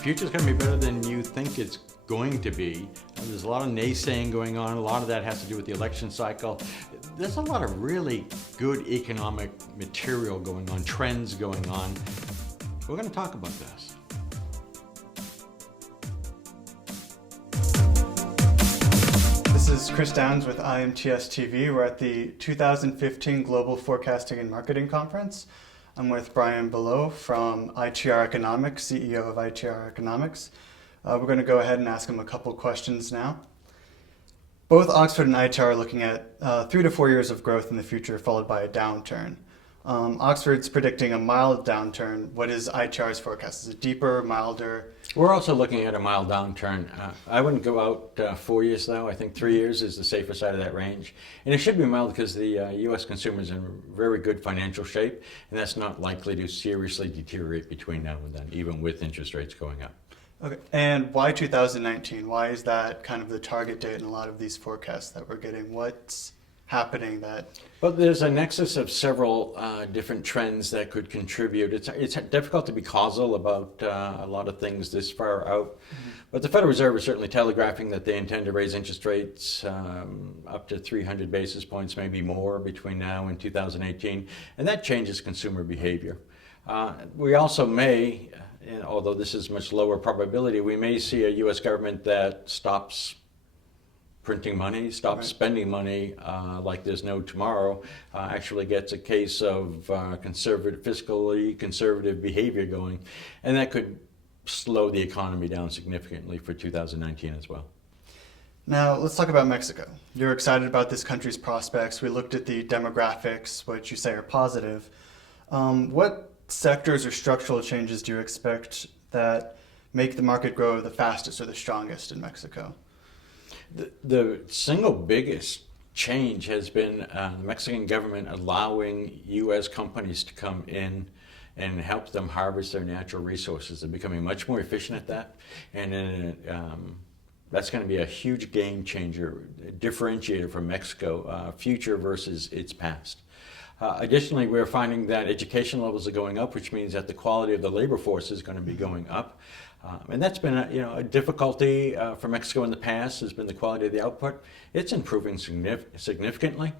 future's going to be better than you think it's going to be. There's a lot of naysaying going on. A lot of that has to do with the election cycle. There's a lot of really good economic material going on, trends going on. We're going to talk about this. This is Chris Downs with IMTS TV. We're at the 2015 Global Forecasting and Marketing Conference. I'm with Brian Beaulieu from ITR Economics, CEO of ITR Economics. We're going to go ahead and ask him a couple questions now. Both Oxford and ITR are looking at 3 to 4 years of growth in the future, followed by a downturn. Oxford's predicting a mild downturn. What is ITR's forecast? Is it deeper, milder? We're also looking at a mild downturn. I wouldn't go out 4 years, though. I think 3 years is the safer side of that range. And it should be mild because the U.S. consumer is in very good financial shape, and that's not likely to seriously deteriorate between now and then, even with interest rates going up. Okay. And why 2019? Why is that kind of the target date in a lot of these forecasts that we're getting? What's happening that... Well, there's a nexus of several different trends that could contribute. It's difficult to be causal about a lot of things this far out. Mm-hmm. But the Federal Reserve is certainly telegraphing that they intend to raise interest rates up to 300 basis points, maybe more, between now and 2018. And that changes consumer behavior. We also may, although this is much lower probability, we may see a U.S. government that stops printing money, stops spending money like there's no tomorrow, actually gets a case of fiscally conservative behavior going, and that could slow the economy down significantly for 2019 as well. Now, let's talk about Mexico. You're excited about this country's prospects. We looked at the demographics, which you say are positive. What sectors or structural changes do you expect that make the market grow the fastest or the strongest in Mexico? The single biggest change has been the Mexican government allowing U.S. companies to come in and help them harvest their natural resources. They're becoming much more efficient at that, and that's going to be a huge game changer, differentiator for Mexico, future versus its past. Additionally, we're finding that education levels are going up, which means that the quality of the labor force is going to be going up. And that's been a difficulty for Mexico in the past, has been the quality of the output. It's improving significantly.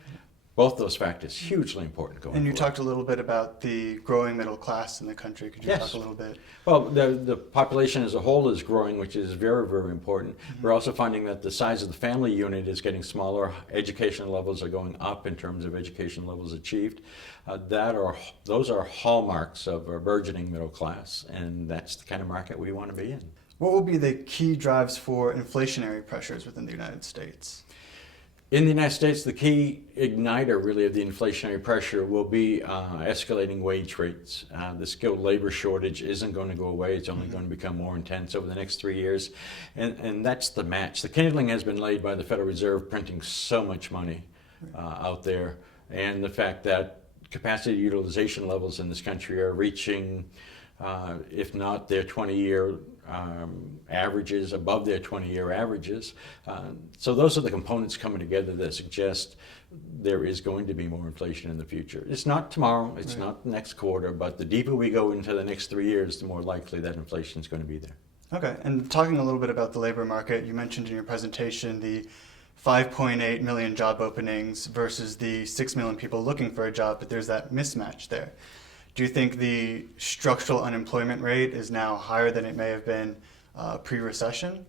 Both those factors, hugely important going forward. And you talked a little bit about the growing middle class in the country. Could you talk a little bit? Well, the population as a whole is growing, which is very, very important. Mm-hmm. We're also finding that the size of the family unit is getting smaller. Education levels are going up in terms of education levels achieved. Those are hallmarks of a burgeoning middle class, and that's the kind of market we want to be in. What will be the key drives for inflationary pressures within the United States? In the United States, the key igniter, really, of the inflationary pressure will be escalating wage rates. The skilled labor shortage isn't going to go away. It's only going to become more intense over the next 3 years. And that's the match. The kindling has been laid by the Federal Reserve printing so much money out there. And the fact that capacity utilization levels in this country are reaching, if not their 20-year averages, above their 20-year averages. So those are the components coming together that suggest there is going to be more inflation in the future. It's not tomorrow, it's not the next quarter, but the deeper we go into the next 3 years, the more likely that inflation is going to be there. Okay, and talking a little bit about the labor market, you mentioned in your presentation the 5.8 million job openings versus the 6 million people looking for a job, but there's that mismatch there. Do you think the structural unemployment rate is now higher than it may have been pre-recession?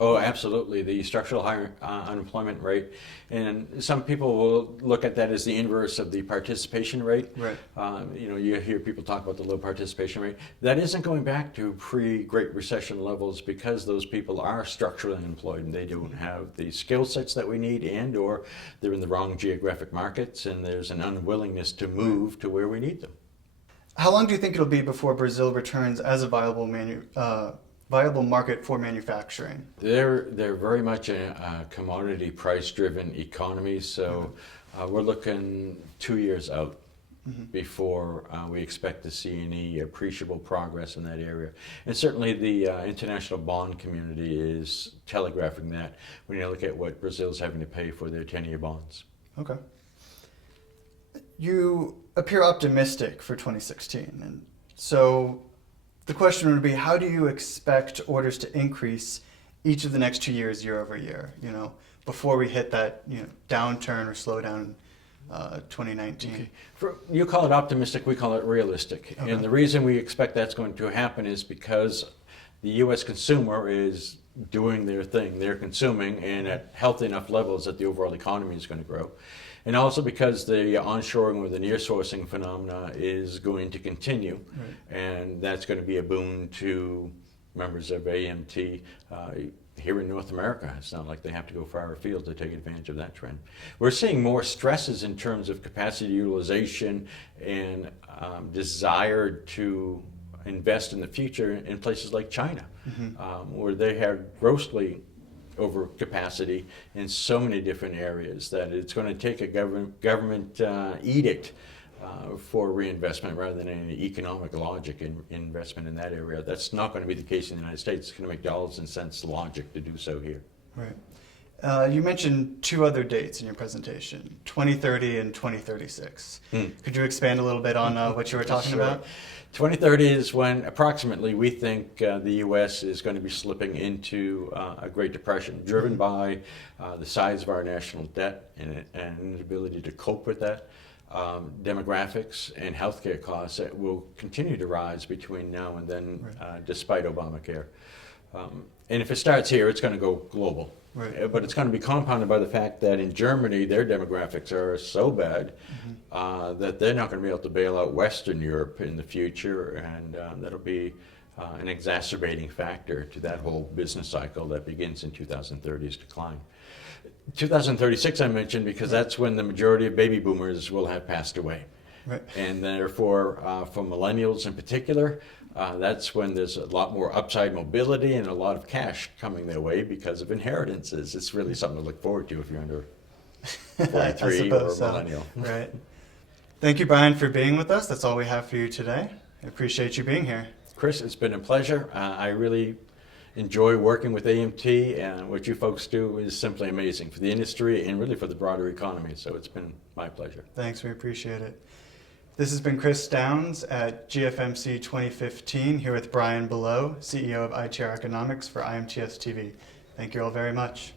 Oh, absolutely. The structural higher unemployment rate, and some people will look at that as the inverse of the participation rate. Right. You hear people talk about the low participation rate. That isn't going back to pre-Great Recession levels because those people are structurally unemployed and they don't have the skill sets that we need, and or they're in the wrong geographic markets and there's an unwillingness to move to where we need them. How long do you think it'll be before Brazil returns as a viable market for manufacturing? They're very much a commodity price-driven economy, so we're looking 2 years out before we expect to see any appreciable progress in that area. And certainly the international bond community is telegraphing that when you look at what Brazil's having to pay for their 10-year bonds. Okay. You appear optimistic for 2016, and so the question would be, how do you expect orders to increase each of the next 2 years, year over year, before we hit that, downturn or slowdown in 2019? Okay. You call it optimistic, we call it realistic. Okay. And the reason we expect that's going to happen is because the U.S. consumer is doing their thing. They're consuming and at healthy enough levels that the overall economy is going to grow. And also because the onshoring or the near-sourcing phenomena is going to continue. Right. And that's going to be a boon to members of AMT here in North America. It's not like they have to go far afield to take advantage of that trend. We're seeing more stresses in terms of capacity utilization and desire to invest in the future in places like China, where they have grossly overcapacity in so many different areas that it's going to take a government edict for reinvestment rather than any economic logic in investment in that area. That's not going to be the case in the United States. It's going to make dollars and cents logic to do so here. Right. You mentioned two other dates in your presentation, 2030 and 2036. Could you expand a little bit on what you were talking about? 2030 is when approximately we think the U.S. is going to be slipping into a Great Depression, driven by the size of our national debt and an inability to cope with that, demographics and healthcare costs that will continue to rise between now and then, despite Obamacare. And if it starts here, it's going to go global. Right. But it's going to be compounded by the fact that in Germany, their demographics are so bad that they're not going to be able to bail out Western Europe in the future, and that'll be an exacerbating factor to that whole business cycle that begins in 2030's decline. 2036 I mentioned because that's when the majority of baby boomers will have passed away. Right. And therefore, for millennials in particular, that's when there's a lot more upside mobility and a lot of cash coming their way because of inheritances. It's really something to look forward to if you're under 43 or a millennial. Right. Thank you, Brian, for being with us. That's all we have for you today. I appreciate you being here. Chris, it's been a pleasure. I really enjoy working with AMT, and what you folks do is simply amazing for the industry and really for the broader economy. So it's been my pleasure. Thanks, we appreciate it. This has been Chris Downs at GFMC 2015, here with Brian Beaulieu, CEO of ITR Economics for IMTS TV. Thank you all very much.